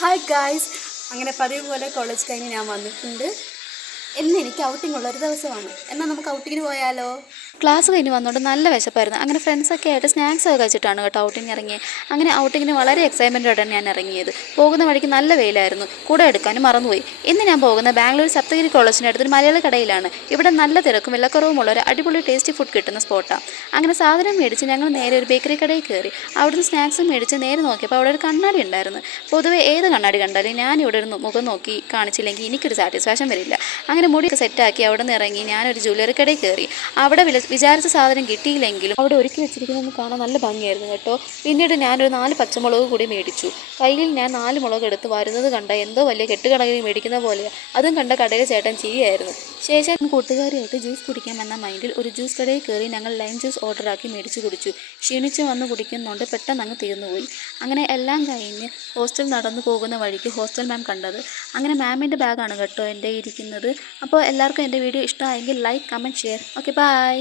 Hi guys, അങ്ങനെ പതിവ് പോലെ കോളേജ് കഴിഞ്ഞ് ഞാൻ വന്നിട്ടുണ്ട്. ഇന്ന് എനിക്ക് ഔട്ടിംഗ് ഉള്ളൊരു ദിവസമാണ്. എന്നാൽ നമുക്ക് ഔട്ടിങ്ങിന് പോയാലോ? ക്ലാസ് കഴിഞ്ഞ് വന്നുകൊണ്ട് നല്ല വിശപ്പായിരുന്നു. അങ്ങനെ ഫ്രണ്ട്സൊക്കെ ആയിട്ട് സ്നാക്സ് ഒക്കെ കഴിച്ചിട്ടാണ് കേട്ടോ ഔട്ടിങ് ഇറങ്ങിയത്. അങ്ങനെ ഔട്ടിങ്ങിന് വളരെ എക്സൈറ്റ്മെൻറ്റോടെയാണ് ഞാൻ ഇറങ്ങിയത്. പോകുന്ന വഴിക്ക് നല്ല വെയിലായിരുന്നു, കൂടെ എടുക്കാനും മറന്നുപോയി. ഇന്ന് ഞാൻ പോകുന്ന ബാംഗ്ലൂർ സപ്തഗിരി കോളേജിൻ്റെ അടുത്തൊരു മലയാളി കടയിലാണ്. ഇവിടെ നല്ല തിരക്കും വിലക്കുറവുമുള്ള ഒരു അടിപൊളി ടേസ്റ്റി ഫുഡ് കിട്ടുന്ന സ്പോട്ടാണ്. അങ്ങനെ സാധനം മേടിച്ച് ഞങ്ങൾ നേരെ ഒരു ബേക്കറി കടയിൽ കയറി. അവിടുന്ന് സ്നാക്സും മേടിച്ച് നേരെ നോക്കിയപ്പോൾ അവിടെ ഒരു കണ്ണാടി ഉണ്ടായിരുന്നു. പൊതുവേ ഏത് കണ്ണാടി കണ്ടാലും ഞാൻ ഇവിടെ ഒരു മുഖം നോക്കി കാണിച്ചില്ലെങ്കിൽ എനിക്കൊരു സാറ്റിസ്ഫാക്ഷൻ വരില്ല. അങ്ങനെ മുടിയൊക്കെ സെറ്റാക്കി അവിടെ നിന്ന് ഇറങ്ങി ഞാനൊരു ജ്വല്ലറി കടയിൽ കയറി. അവിടെ വിചാരിച്ച സാധനം കിട്ടിയില്ലെങ്കിലും അവിടെ ഒരുക്കി വെച്ചിരിക്കുന്നതെന്ന് കാണാൻ നല്ല ഭംഗിയായിരുന്നു കേട്ടോ. പിന്നീട് ഞാനൊരു 4 പച്ചമുളക് കൂടി മേടിച്ചു. കയ്യിൽ ഞാൻ 4 മുളക് എടുത്ത് വരുന്നത് കണ്ട എന്തോ വലിയ കെട്ടുകടയിൽ മേടിക്കുന്ന പോലെ അതും കണ്ട കടയിലെ ചേട്ടൻ ചിരിയായിരുന്നു. ശേഷം കൂട്ടുകാരിയായിട്ട് ജ്യൂസ് കുടിക്കാമെന്ന മൈൻഡിൽ ഒരു ജ്യൂസ് കടയിൽ കയറി ഞങ്ങൾ ലൈം ജ്യൂസ് ഓർഡറാക്കി മേടിച്ച് കുടിച്ചു. ക്ഷീണിച്ച് വന്ന് കുടിക്കുന്നുണ്ട് പെട്ടെന്ന് അങ്ങ് തീർന്നുപോയി. അങ്ങനെ എല്ലാം കഴിഞ്ഞ് ഹോസ്റ്റൽ നടന്നു പോകുന്ന വഴിക്ക് ഹോസ്റ്റൽ മാം കണ്ടത്. അങ്ങനെ മാമിൻ്റെ ബാഗാണ് കേട്ടോ എൻ്റെ ഇരിക്കുന്നത്. അപ്പോൾ എല്ലാവർക്കും എൻ്റെ വീഡിയോ ഇഷ്ടമായെങ്കിൽ like, comment, share. Okay, by.